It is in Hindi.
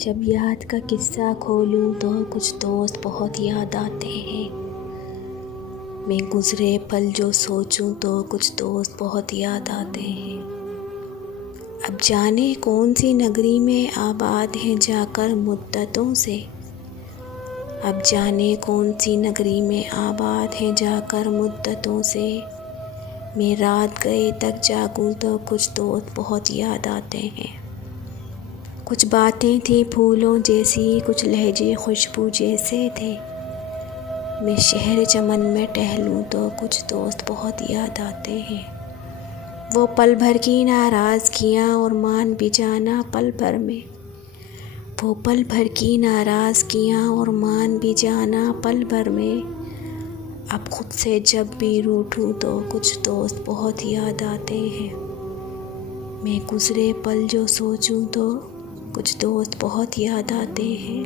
जब याद का किस्सा खोलूं तो कुछ दोस्त बहुत याद आते हैं। मैं गुज़रे पल जो सोचूं तो कुछ दोस्त बहुत याद आते हैं। अब जाने कौन सी नगरी में आबाद हैं जाकर मुद्दतों से। अब जाने कौन सी नगरी में आबाद हैं जाकर मुद्दतों से। मैं रात गए तक जागूं तो कुछ दोस्त बहुत याद आते हैं। कुछ बातें थी फूलों जैसी, कुछ लहजे खुशबू जैसे थे। मैं शहर चमन में टहलूं तो कुछ दोस्त बहुत याद आते हैं। वो पल भर की नाराज़गियाँ और मान भी जाना पल भर में। वो पल भर की नाराज़गियाँ और मान भी जाना पल भर में। अब खुद से जब भी रूठूं तो कुछ दोस्त बहुत याद आते हैं। मैं गुज़रे पल जो सोचूं तो कुछ दोस्त बहुत याद आते हैं।